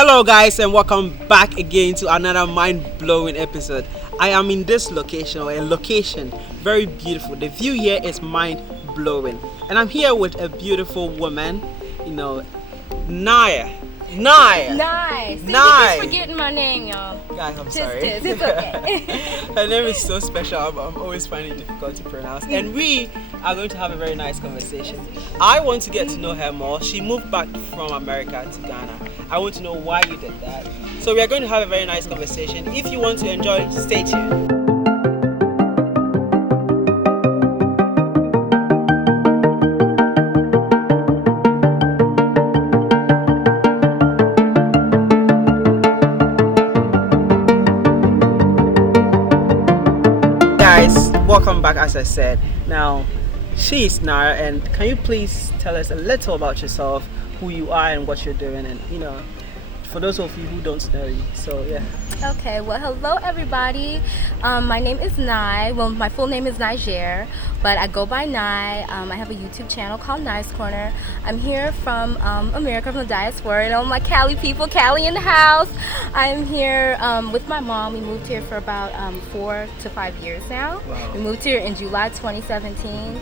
Hello guys and welcome back again to another mind-blowing episode. I am in this location, or a location very beautiful. The view here is mind-blowing, and I'm here with a beautiful woman, Naya. Nice. See, Nice. you keep forgetting my name, y'all. Guys, I'm sorry. It's okay. Her name is so special. I'm always finding it difficult to pronounce. And we are going to have a very nice conversation. I want to get to know her more. She moved back from America to Ghana. I want to know why you did that. So we are going to have a very nice conversation. If you want to enjoy, stay tuned. Guys, welcome back. As I said, now she is Nara, and can you please tell us a little about yourself, who you are and what you're doing, and for those of you who don't know you. So yeah. Okay, well, hello everybody. My name is Nai. Well, my full name is Niger, but I go by Nai. I have a YouTube channel called Nai's Corner. I'm here from America, from the diaspora, and all my Cali people, Cali in the house. I'm here with my mom. We moved here for about 4 to 5 years now. Wow. We moved here in July 2017.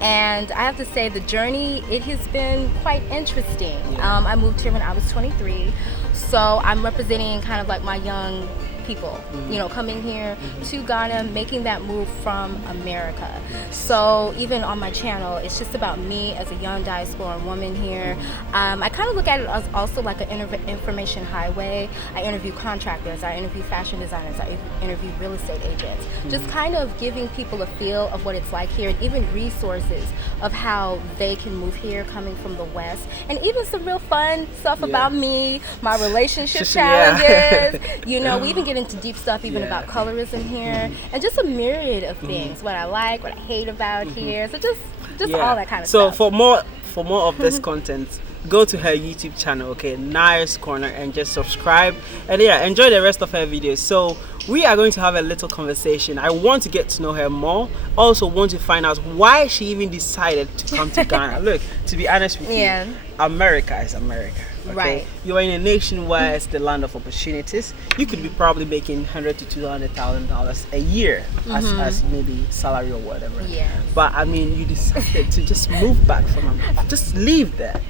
And I have to say, the journey, it has been quite interesting. Yeah. I moved here when I was 23, so I'm representing kind of like my young people, coming here to Ghana, making that move from America. So even on my channel, it's just about me as a young diaspora woman here. I kind of look at it as also like an information highway. I interview contractors, I interview fashion designers, I interview real estate agents, just kind of giving people a feel of what it's like here, and even resources of how they can move here coming from the West, and even some real fun stuff about me, my relationship challenges. We even get into deep stuff even about colorism here, and just a myriad of things, what I like, what I hate about here, so just all that kind of so stuff. So for more of this content, go to her YouTube channel, okay, Nai's Corner, and just subscribe, and enjoy the rest of her videos. So we are going to have a little conversation. I want to get to know her more. Also want to find out why she even decided to come to Ghana. Look, to be honest with you, America is America. Okay? Right. You're in a nation where it's the land of opportunities. You could be probably making $100,000 to $200,000 a year as maybe salary or whatever. Yes. But I mean, you decided to just move back from just leave there,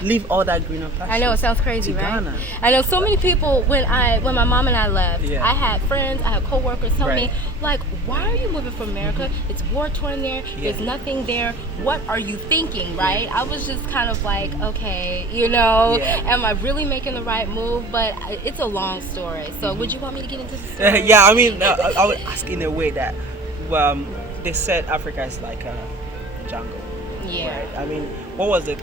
leave all that greener pasture. I know, it sounds crazy, to right? Ghana. I know so many people, when my mom and I left, Yeah. I had friends, I had co-workers tell me, Right. like, why are you moving from America? It's war-torn there, there's nothing there, what are you thinking, right? I was just kind of like, okay, am I really making the right move? But it's a long story, so would you want me to get into the story? Yeah, I mean, I would ask in a way that, they said Africa is like a jungle. Yeah. Right? I mean, what was the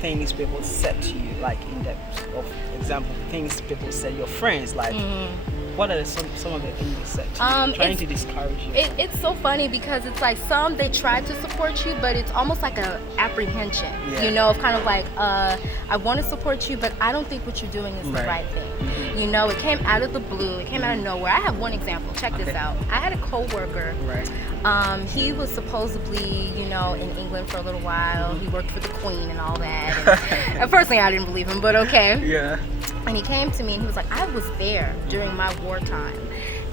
things people said to you, like in depth of example, things people said, your friends, like, what are some of the things they said to you, trying to discourage you? It's so funny because it's like they try to support you, but it's almost like an apprehension, of kind of like, I want to support you, but I don't think what you're doing is the right thing. It came out of the blue, it came out of nowhere. I have one example, check this out. I had a co-worker, he was supposedly, in England for a little while. He worked for the Queen and all that. And personally, I didn't believe him, but okay. Yeah. And he came to me and he was like, I was there during my wartime.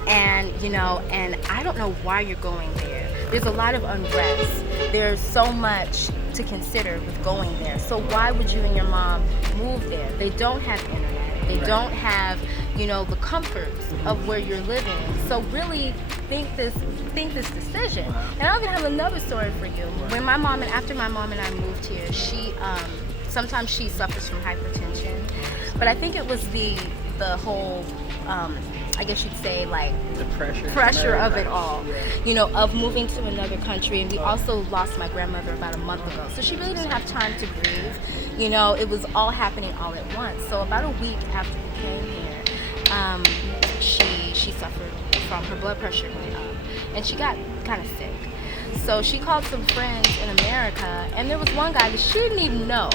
And, and I don't know why you're going there. There's a lot of unrest. There's so much to consider with going there. So why would you and your mom move there? They don't have internet. They don't have, the comforts of where you're living. So really think this decision. And I'll even have another story for you. When after my mom and I moved here, she sometimes she suffers from hypertension, but I think it was the whole I guess you'd say, like, the pressure of it all, of moving to another country. And we also lost my grandmother about a month ago, so she really didn't have time to grieve. It was all happening all at once. So about a week after we came here, she suffered from her blood pressure went up, and she got kind of sick. So she called some friends in America, and there was one guy that she didn't even know.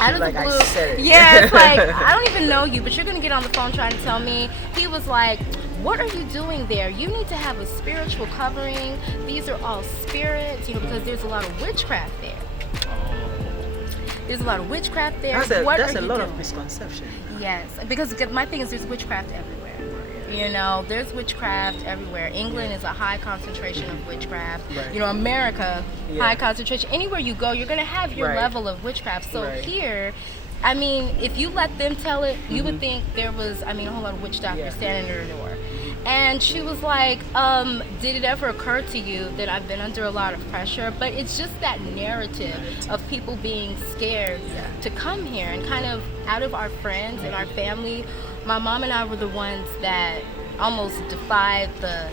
Out of the blue. I said it. Yeah, it's like, I don't even know you, but you're gonna get on the phone trying to tell me. He was like, what are you doing there? You need to have a spiritual covering. These are all spirits, because there's a lot of witchcraft there. There's a lot of witchcraft there. That's a What that's are a you lot doing? of misconception. Yes, because my thing is there's witchcraft everywhere. You know, there's witchcraft everywhere. England is a high concentration of witchcraft. Right. You know, America, Yeah. high concentration. Anywhere you go, you're going to have your Right. level of witchcraft. So Right. here, I mean, if you let them tell it, you would think there was, I mean, a whole lot of witch doctors Yeah. standing at her door. And she was like, did it ever occur to you that I've been under a lot of pressure? But it's just that narrative of people being scared to come here, and kind of out of our friends and our family, my mom and I were the ones that almost defied the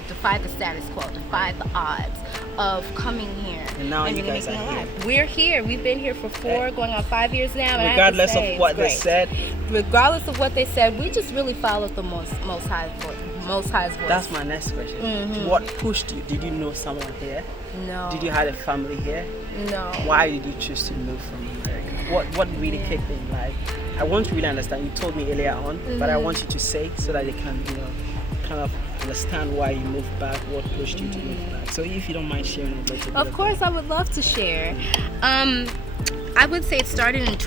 status quo, defied the odds of coming here. And now you guys making are a here. life. We're here. We've been here for 4, going on 5 years now. And I have to Regardless say, of what it's they great. said, Regardless of what they said, we just really followed the most high's voice. Most high's voice. that's my next question. Mm-hmm. What pushed you? Did you know someone here? No. Did you have a family here? No. Why did you choose to move from America? What really kicked in? Like, I want to really understand. You told me earlier on, but I want you to say so that they can, kind of understand why you moved back, what pushed you to move back. So if you don't mind sharing a little bit. Of course, I would love to share. I would say it started in about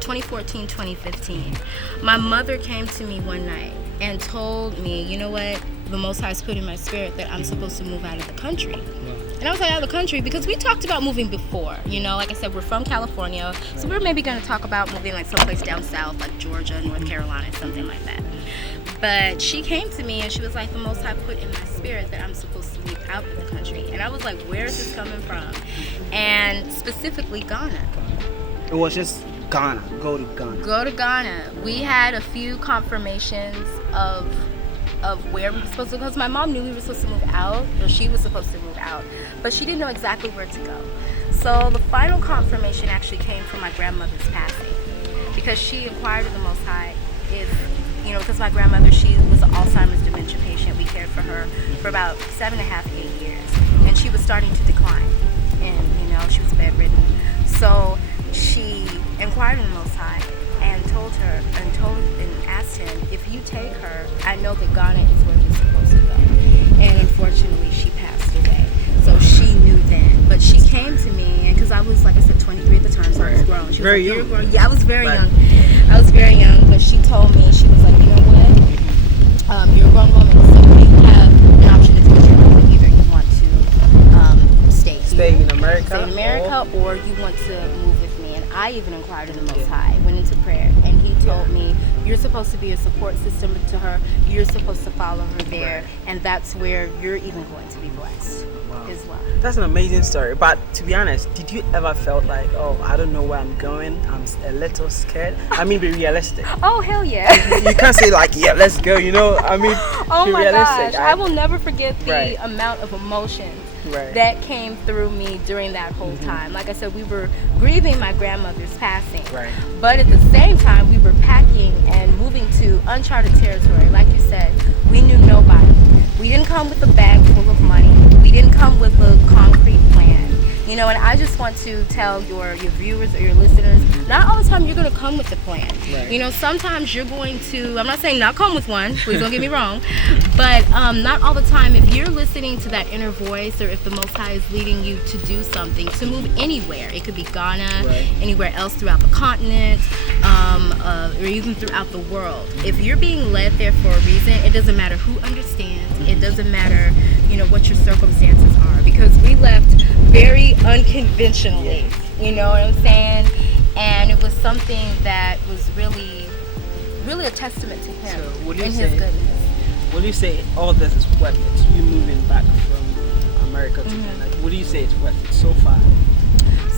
2014, 2015. My mother came to me one night and told me, you know what, the Most High has put in my spirit that I'm supposed to move out of the country. And I was like, out of the country, because we talked about moving before. You know, like I said, we're from California, so we're maybe going to talk about moving like someplace down south, like Georgia, North Carolina, something like that. But she came to me and she was like, the Most High put in my spirit that I'm supposed to move out of the country. And I was like, where is this coming from? And specifically Ghana. It was just Ghana. Go to Ghana. Go to Ghana. We had a few confirmations of where we were supposed to go, because my mom knew we were supposed to move out, or she was supposed to move out, but she didn't know exactly where to go. So the final confirmation actually came from my grandmother's passing, because she inquired of the Most High if, because my grandmother, she was an Alzheimer's dementia patient. We cared for her for about 7.5, 8 years, and she was starting to decline, and she was bedridden. So she inquired of the Most High and told and asked him, if you take her, I know that Ghana is where you're supposed to go. And unfortunately, she passed away. So she knew then. But she came to me, and because I was, like I said, 23 at the time, so I was grown. She was Very like, young. "You're grown." Yeah, I was very Right. young. I was very young, but she told me, she was like, you know what? You're a grown woman, so you have an option to do what you're doing. Either you want to stay in America. stay in America, or you want to move with me. And I even inquired of the Most High, went into prayer, and he told me, you're supposed to be a support system to her, you're supposed to follow her there, and that's where you're even going to be blessed as well. That's an amazing story. But to be honest, did you ever felt like, oh, I don't know where I'm going, I'm a little scared? I mean, be realistic. Oh, hell yeah. You can't say like, yeah, let's go, I mean, Oh be my realistic. gosh, I will never forget the Right. amount of emotions Right. that came through me during that whole time. Like I said, we were grieving my grandmother's passing, Right. but at the same time, we were packing and moving to uncharted territory. Like you said, we knew nobody. We didn't come with a bag full of money. We didn't come with a concrete plan. And I just want to tell your viewers or your listeners, not all the time you're going to come with a plan. Right. Sometimes you're going to, I'm not saying not come with one, please don't get me wrong, but not all the time. If you're listening to that inner voice, or if the Most High is leading you to do something, to move anywhere, it could be Ghana, Right. anywhere else throughout the continent, or even throughout the world. If you're being led there for a reason, it doesn't matter who understands, it doesn't matter, what your circumstances are, because we left very unconventionally, you know what I'm saying? And it was something that was really, really a testament to him So would you and say- his goodness. Would you say all this is worth it? You moving back from America to Ghana, would you say it's worth it so far?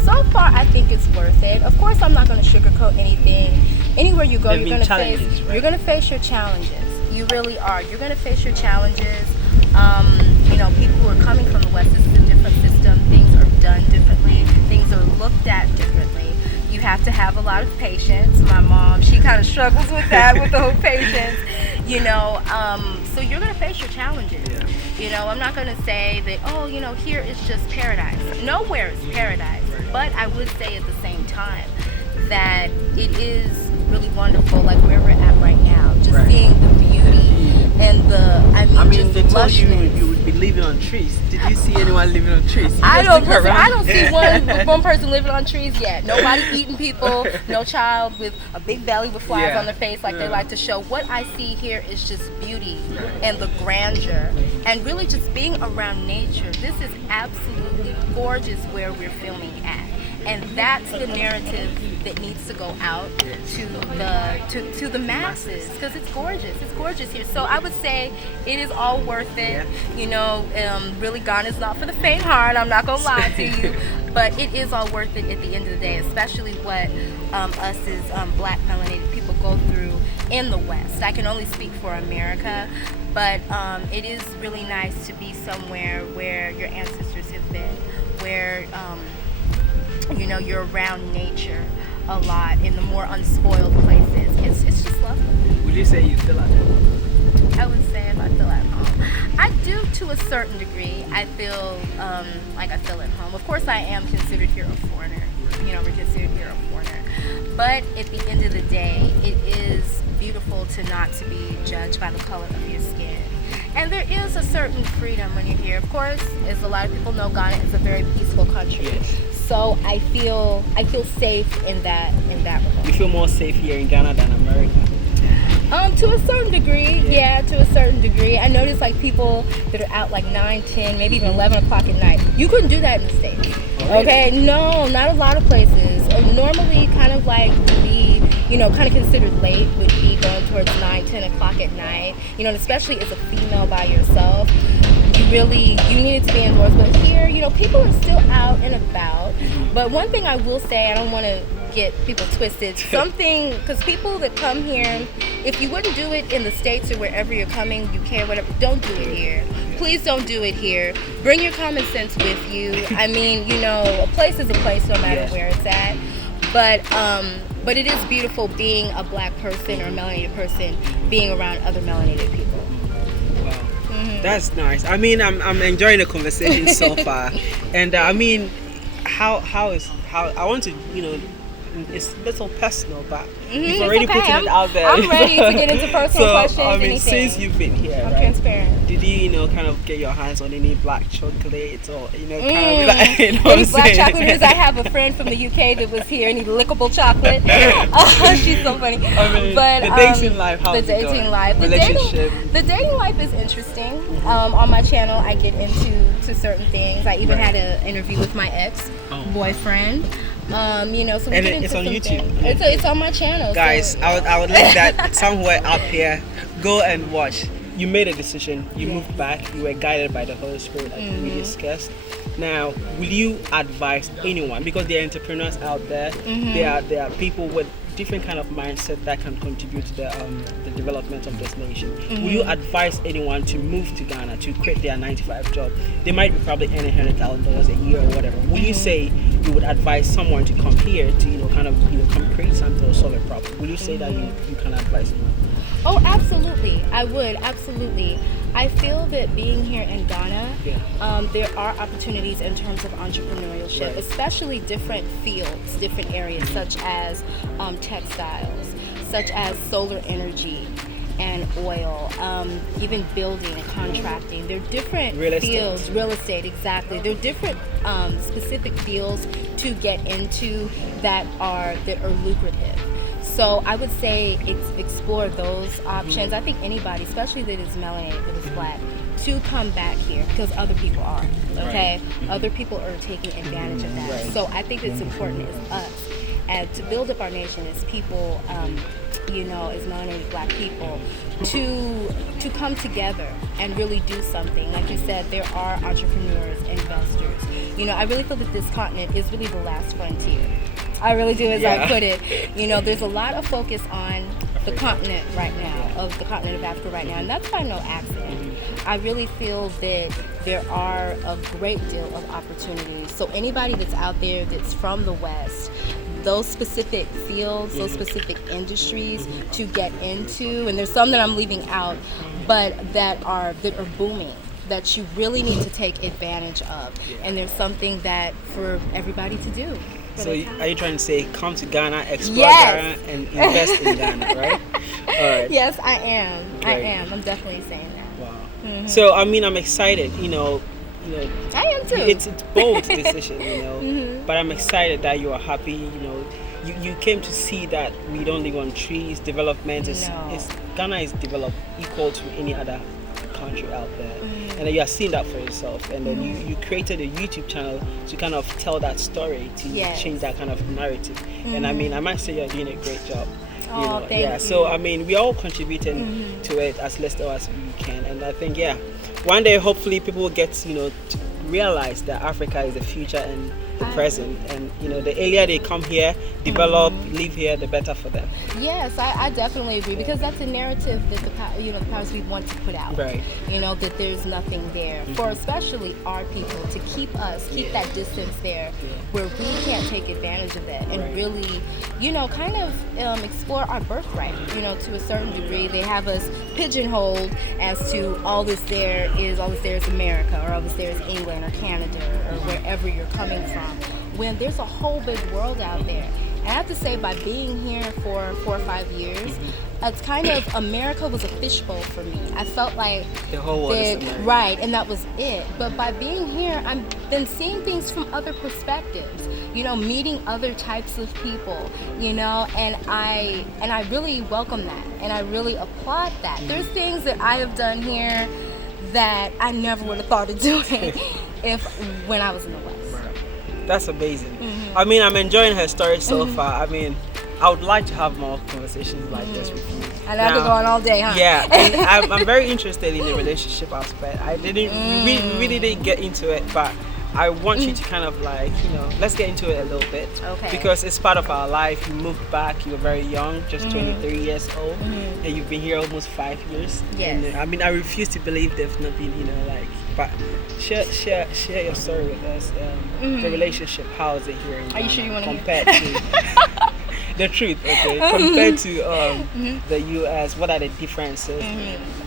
So far, I think it's worth it. Of course, I'm not going to sugarcoat anything. Anywhere you go, There've you're been going to face challenges, right? you're going to face your challenges. You really are. You're going to face your challenges. People who are coming from the West, this is a different system. Things are done differently. Things are looked at differently. You have to have a lot of patience. My mom, she kind of struggles with that, with the whole patience. So you're going to face your challenges. I'm not going to say that, here is just paradise. Nowhere is paradise. But I would say at the same time that it is really wonderful, like where we're at right now. Just Right. seeing the beauty and the, I mean, just they told you lushness. you would be living on trees. Did you see anyone living on trees? I don't see one person living on trees yet. Nobody eating people. No child with a big belly with flies on their face like they like to show. What I see here is just beauty and the grandeur, and really just being around nature. This is absolutely gorgeous where we're filming at. And that's the narrative that needs to go out to the masses, because it's gorgeous. It's gorgeous here. So I would say it is all worth it. You know, really, Ghana's not for the faint heart. I'm not gonna lie to you, but it is all worth it at the end of the day, especially what us as Black melanated people go through in the West. I can only speak for America, but it is really nice to be somewhere where your ancestors have been, where you know, you're around nature a lot in the more unspoiled places. It's just lovely. Would you say you feel at home? I would say if I feel at home. I do to a certain degree. I feel like I feel at home. Of course, I am considered here a foreigner. You know, we're considered here a foreigner. But at the end of the day, it is beautiful not to be judged by the color of your skin. And there is a certain freedom when you're here. Of course, as a lot of people know, Ghana is a very peaceful country. Yes. So I feel safe in that regard. You feel more safe here in Ghana than America? To a certain degree, yeah, to a certain degree. I notice like people that are out like 9, 10, maybe even 11 o'clock at night. You couldn't do that in the States. Oh, really? Okay, no, not a lot of places. Normally kind of like to be, you know, kind of considered late would be going towards 9, 10 o'clock at night. You know, and especially as a female by yourself, you needed to be indoors. But here, you know, people are still out and about. But one thing I will say, I don't want to get people twisted, because people that come here, if you wouldn't do it in the States or wherever you're coming, UK, whatever, don't do it here. Please don't do it here. Bring your common sense with you. I mean, you know, a place is a place no matter where it's at. But it is beautiful being a Black person or a melanated person, being around other melanated people. Wow, that's nice. I mean, I'm enjoying the conversation so far, and I mean, how I want to, you know, it's a little personal, but you've already put it out there. I'm ready to get into personal questions. I mean, anything. since you've been here, I'm right? transparent. Did you know, kind of get your hands on any black chocolates, or you know, kind of like, you know what Any I'm black saying? chocolate? Because I have a friend from the UK that was here, any lickable chocolate. She's so funny. I mean, But the dating life, how's the it dating going? life, Relationship. the dating life is interesting. On my channel, I get into certain things. I even had an interview with my ex-boyfriend. You know, so we And get into it's on some YouTube. things. It's on my channel. Guys, so, I would link that somewhere up here. Go and watch. You made a decision. You moved back. You were guided by the Holy Spirit, like we discussed. Now, will you advise anyone, because there are entrepreneurs out there, there are people with different kind of mindset that can contribute to the development of this nation. Will you advise anyone to move to Ghana to quit their 9-to-5 job? They might be probably earning $100,000 a year or whatever. Will you say you would advise someone to come here to, you know, kind of, you know, come create something or solve a problem? Will you say that you can advise someone? Oh, absolutely. I would, absolutely. I feel that being here in Ghana, there are opportunities in terms of entrepreneurship, especially different fields, different areas, such as textiles, such as solar energy and oil, even building and contracting. There are different fields, real estate, exactly. There are different specific fields to get into that are lucrative. So I would say explore those options. I think anybody, especially that is melanated, that is Black, to come back here, because other people are, okay? Other people are taking advantage of that. So I think it's important as us, and to build up our nation as people, you know, as melanated Black people, to come together and really do something. Like you said, there are entrepreneurs, investors. You know, I really feel that this continent is really the last frontier. I really do, as I put it. You know, there's a lot of focus on the continent right now, of the continent of Africa right now, and that's by no accident. I really feel that there are a great deal of opportunities. So anybody that's out there that's from the West, those specific fields, those specific industries to get into, and there's some that I'm leaving out, but that are booming, that you really need to take advantage of. And there's something that for everybody to do. So are you trying to say come to Ghana, explore Ghana, and invest in Ghana, right? All right. Yes, I am. Great. I am. I'm definitely saying that. Wow. So I mean, I'm excited. I am too. It's bold decision. But I'm excited that you are happy. You came to see that we don't live on trees. Development is Ghana is developed equal to any other country out there, and then you are seeing that for yourself. And then you created a YouTube channel to kind of tell that story, to change that kind of narrative. And I mean, I might say you're doing a great job. Thank you. So I mean, we are all contributing to it as little as we can, and I think one day hopefully people will get to realize that Africa is the future and the present, and the earlier they come here, develop, live here, the better for them. Yes, I definitely agree, because that's a narrative that the powers we want to put out. Right. That there's nothing there for especially our people to keep that distance there, where we can't take advantage of that and really, kind of explore our birthright. To a certain degree, they have us pigeonholed as to all this there is America, or all this there is England or Canada or wherever you're coming from, when there's a whole big world out there. And I have to say, by being here for 4 or 5 years, it's kind of, America was a fishbowl for me. I felt like the whole world is America. Right, and that was it. But by being here, I've been seeing things from other perspectives. Meeting other types of people. And I really welcome that, and I really applaud that. There's things that I have done here that I never would have thought of doing when I was in the West. That's amazing. I mean, I'm enjoying her story so far. I mean, I would like to have more conversations like this with you. I know, I could go on all day, huh? Yeah, and I'm very interested in the relationship aspect. I didn't really didn't get into it, but I want you to kind of let's get into it a little bit. Okay. Because it's part of our life. You moved back, you were very young, just 23 years old, and you've been here almost 5 years. Yes. And I mean, I refuse to believe there's not been, but share your story with us. The relationship, how is it here in Ghana? Are you sure you want to compared to the truth, okay? Compared to the US, what are the differences?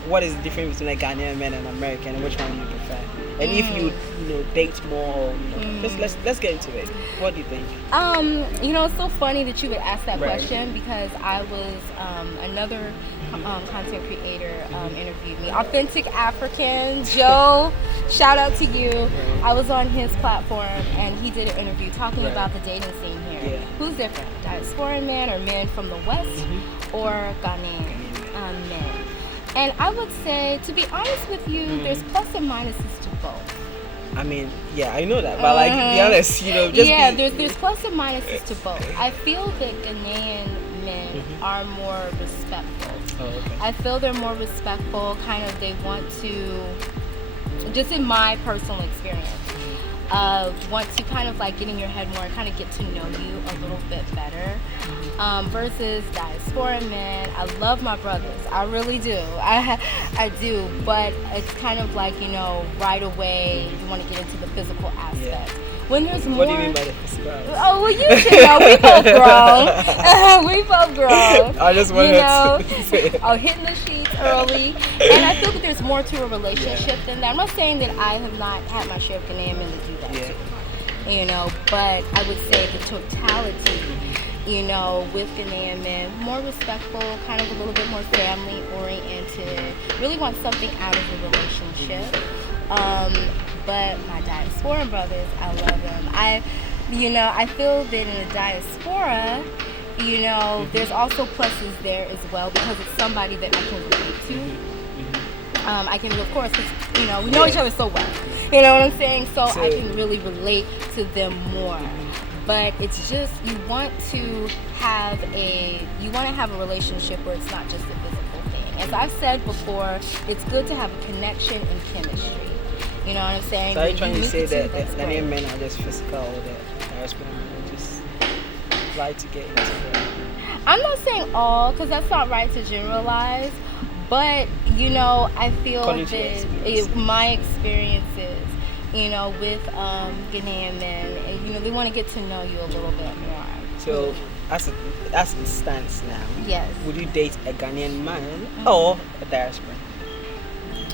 What is the difference between a Ghanaian man and an American, and which one do you prefer? And if you date more, let's get into it. What do you think? It's so funny that you would ask that question, because I was another content creator interviewed me, Authentic African Joe. Shout out to you. I was on his platform, and he did an interview talking about the dating scene here. Yeah. Who's different, diasporan men or men from the West, or Ghanaian men? And I would say, to be honest with you, there's plus and minuses to both. I mean, yeah, I know that, but be honest, there's plus and minuses to both. I feel that Ghanaian men are more respectful. Oh, okay. I feel they're more respectful. Kind of, they want to, just in my personal experience, want to kind of get in your head more and kind of get to know you a little bit better. Versus diaspora men, I love my brothers, I really do. I do, but it's kind of right away you want to get into the physical aspect. Yeah. When there's more. What do you mean by the physical aspect? Oh, well, you should know. We both grown. We both grown. I just want to say it. Hitting the sheets early. And I feel that there's more to a relationship than that. I'm not saying that I have not had my share of Ghanaian men to do that too. But I would say the totality, with Ghanaian men, more respectful, kind of a little bit more family oriented, really want something out of the relationship. But my diasporan brothers, I love them. I feel that in the diaspora, there's also pluses there as well, because it's somebody that I can relate to. I can, of course, because, we know each other so well. You know what I'm saying? So I can really relate to them more. But it's just, you want to have a relationship where it's not just a physical thing. As I've said before, it's good to have a connection and chemistry. You know what I'm saying? So are you trying to say that Ghanaian men are just physical, or that diaspora men just like to get into it? I'm not saying all, because that's not right to generalize. But, I feel that my experiences, with Ghanaian men, and, they want to get to know you a little bit more. So, as it stands now, yes, would you date a Ghanaian man or a diaspora?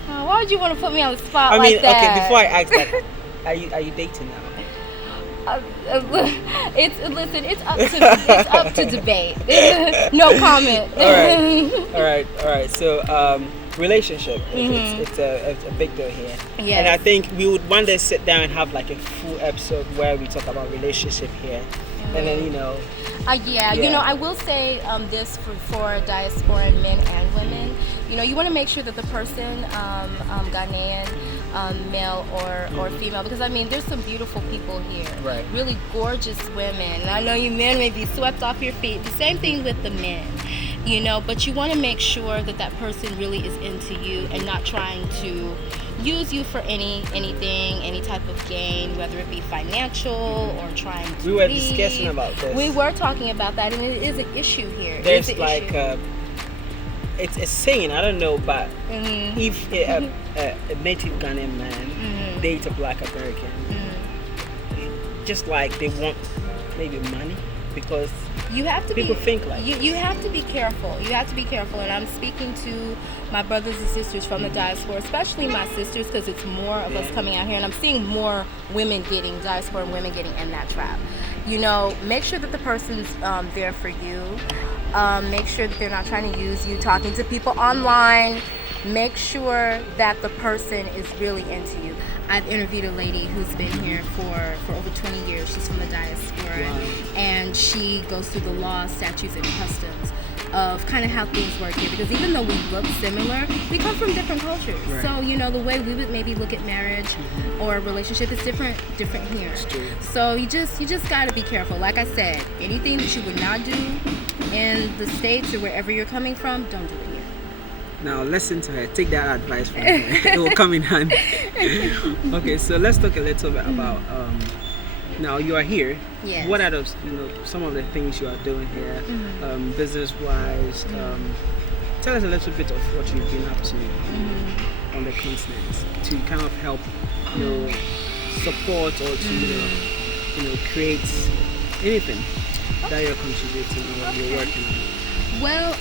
Why would you want to put me on the spot like that? Okay, before I ask that, are you dating now? It's up to debate. No comment. All right. So, relationship, it's a big deal here. Yes. And I think we would one day sit down and have like a full episode where we talk about relationship here. And then, Yeah, I will say this for diasporan men and women. You want to make sure that the person, Ghanaian, male or female, because I mean, there's some beautiful people here, Right. really gorgeous women. And I know you men may be swept off your feet. The same thing with the men, but you want to make sure that that person really is into you and not trying to use you for anything, any type of gain, whether it be financial or trying to. We were leave. discussing about this. We were talking about that, and it is an issue here. There's It is an like issue. it's a saying, I don't know, but Mhm. if a native Ghanaian man Mhm. date a black American, just like they want maybe money, because You have to people be, think like you have to be careful. You have to be careful, and I'm speaking to my brothers and sisters from the diaspora, especially my sisters, because it's more of us Yeah. coming out here, and I'm seeing more diaspora women getting in that trap. Make sure that the person's there for you. Make sure that they're not trying to use you, talking to people online. Make sure that the person is really into you. I've interviewed a lady who's been here for over 20 years. She's from the diaspora, Wow. and she goes through the laws, statutes, and customs of kind of how things work here. Because even though we look similar, we come from different cultures. Right. So the way we would maybe look at marriage or a relationship is different here. true. So you just got to be careful. Like I said, anything that you would not do in the States or wherever you're coming from, don't do it here. Now listen to her. Take that advice from her. It will come in handy. Okay, so let's talk a little bit about. Now you are here. Yes. What are those? Some of the things you are doing here, business-wise. Tell us a little bit of what you've been up to on the continent to kind of help, support or to create anything that you're contributing or you're working on. Well,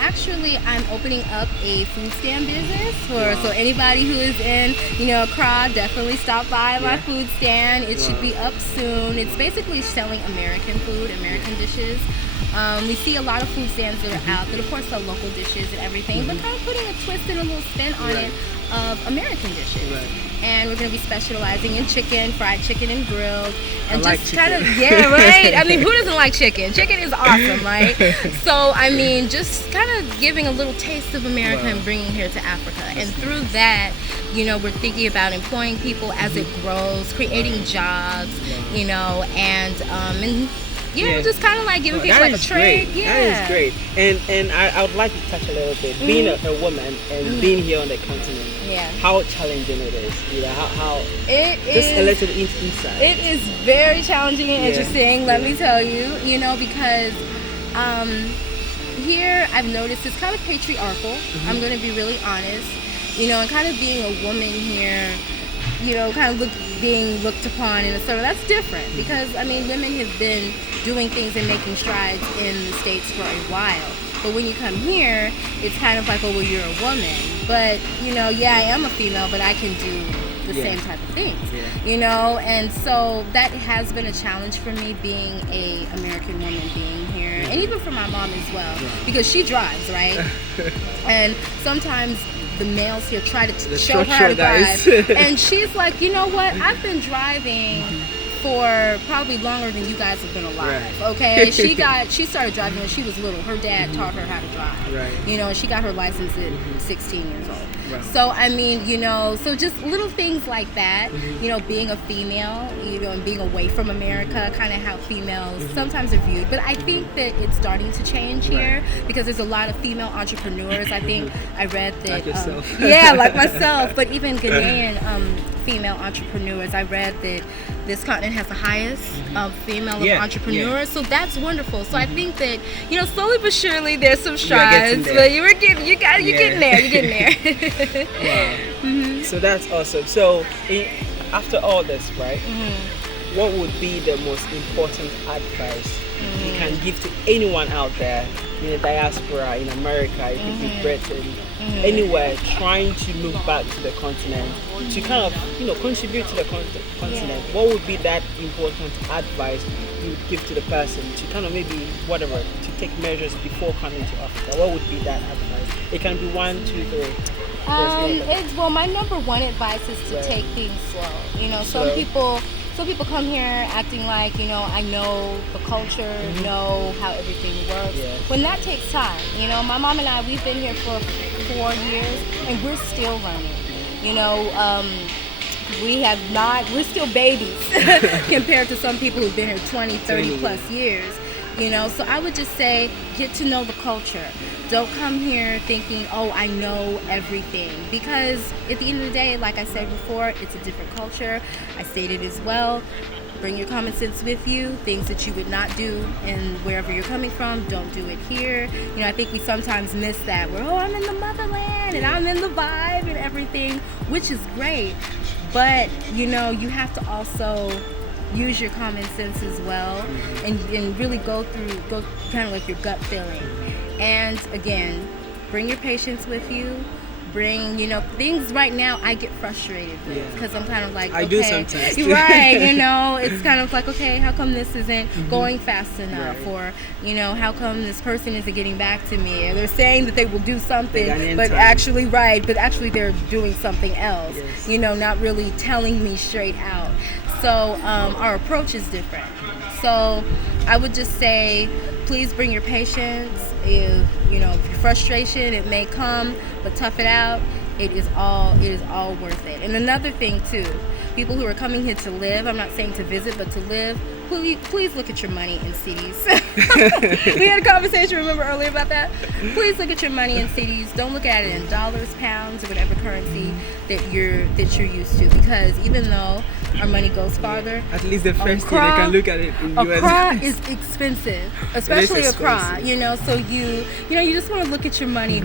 actually, I'm opening up a food stand business Wow. so anybody who is in, Accra, definitely stop by my Yeah. food stand. It should Wow. be up soon. It's basically selling American food, American dishes. We see a lot of food stands that are out that, of course, sell local dishes and everything, but kind of putting a twist and a little spin on Right. it of American dishes. Right. And we're going to be specializing in chicken, fried chicken, and grilled. And I like just kind of, chicken. yeah, right? I mean, who doesn't like chicken? Chicken is awesome, right? So, I mean, just kind of giving a little taste of America Wow. and bringing here to Africa. And through that, we're thinking about employing people as it grows, creating jobs, and Yeah. just kind of like giving people That like a is trade. great. Yeah. That is great. And I would like to touch a little bit. Being a woman and being here on the continent, Yeah. how challenging it is. How It just a is. little insight. It is very challenging and Yeah. interesting, let Yeah. me tell you, because here I've noticed it's kind of patriarchal. I'm going to be really honest, and kind of being a woman here, kind of being looked upon in a sort of, that's different because, I mean, women have been doing things and making strides in the States for a while. But when you come here, it's kind of like, oh, well, you're a woman. But, I am a female, but I can do the Yeah. same type of things, Yeah. and so that has been a challenge for me being a American woman being here, and even for my mom as well, because she drives, right? And sometimes the males here try to The show her how to guys. drive, and she's like, you know what? I've been driving for probably longer than you guys have been alive. Right. Okay, she started driving when she was little. Her dad taught her how to drive. Right. And she got her license at 16 years old. Right. So I mean, so just little things like that. Being a female, and being away from America, kind of how females sometimes are viewed. But I think that it's starting to change here because there's a lot of female entrepreneurs. I think I read that. Like yourself. Yeah, like myself. But even Ghanaian female entrepreneurs, I read that this continent has the highest female Yeah, of entrepreneurs. yeah. So that's wonderful. So I think that slowly but surely there's some You are getting strides, there. but you're getting there. You're getting there. Wow. So that's awesome. So after all this, right? What would be the most important advice you can give to anyone out there in the diaspora in America, it could be Britain, anywhere, trying to move back to the continent to kind of contribute to the continent, what would be that important advice you would give to the person to kind of maybe whatever to take measures before coming to Africa? What would be that advice? It can be 1, 2, 3. Well, my number one advice is to take things slow. Some people come here acting like, I know the culture, know how everything works. When that takes time. My mom and I, we've been here for 4 years and we're still learning. We're still babies compared to some people who've been here 20, 30 plus years. So I would just say, get to know the culture. Don't come here thinking, oh, I know everything. Because at the end of the day, like I said before, it's a different culture. I stated as well, bring your common sense with you. Things that you would not do in wherever you're coming from, don't do it here. I think we sometimes miss that. We're, I'm in the motherland and I'm in the vibe and everything, which is great. But, you have to also use your common sense as well and really go kind of like your gut feeling. And again, bring your patience with you. Bring, things right now I get frustrated with because I'm kind of like, I do sometimes too. Right, it's kind of like, okay, how come this isn't going fast enough? Or, how come this person isn't getting back to me? Or they're saying that they will do something, but actually they're doing something else, not really telling me straight out. So our approach is different. So I would just say, please bring your patience. Frustration, it may come, but tough it out. It is all worth it. And another thing too, people who are coming here to live, I'm not saying to visit, but to live, please look at your money in cities. We had a conversation, remember earlier about that? Please look at your money in cities. Don't look at it in dollars, pounds, or whatever currency that you're used to. Because even though our money goes farther, at least the first thing they can look at it in US. Accra is expensive, especially Accra. So you just want to look at your money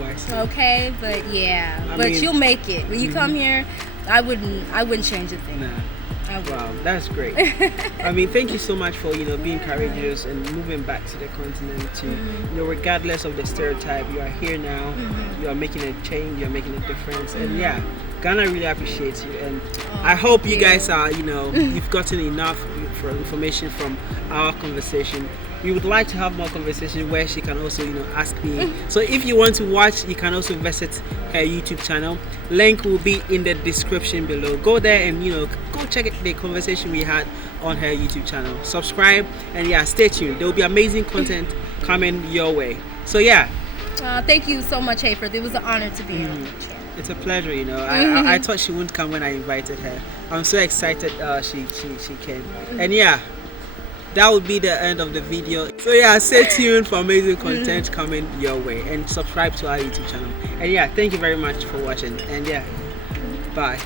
wisely. Okay, but you'll make it when you come here. I wouldn't change a thing. Nah. Wow, that's great. Thank you so much for being courageous and moving back to the continent to regardless of the stereotype, you are here now. You are making a change, you are making a difference, and Ghana really appreciates you, and I hope you guys are you've gotten enough for information from our conversation. We would like to have more conversation where she can also ask me. So if you want to watch, you can also visit her YouTube channel. Link will be in the description below. Go there and go check the conversation we had on her YouTube channel. Subscribe and stay tuned. There will be amazing content coming your way. So thank you so much, Hayford. It was an honor to be on the channel. It's a pleasure, I thought she wouldn't come when I invited her. I'm so excited she came. And that would be the end of the video. So stay tuned for amazing content coming your way, and subscribe to our YouTube channel. And thank you very much for watching. And bye.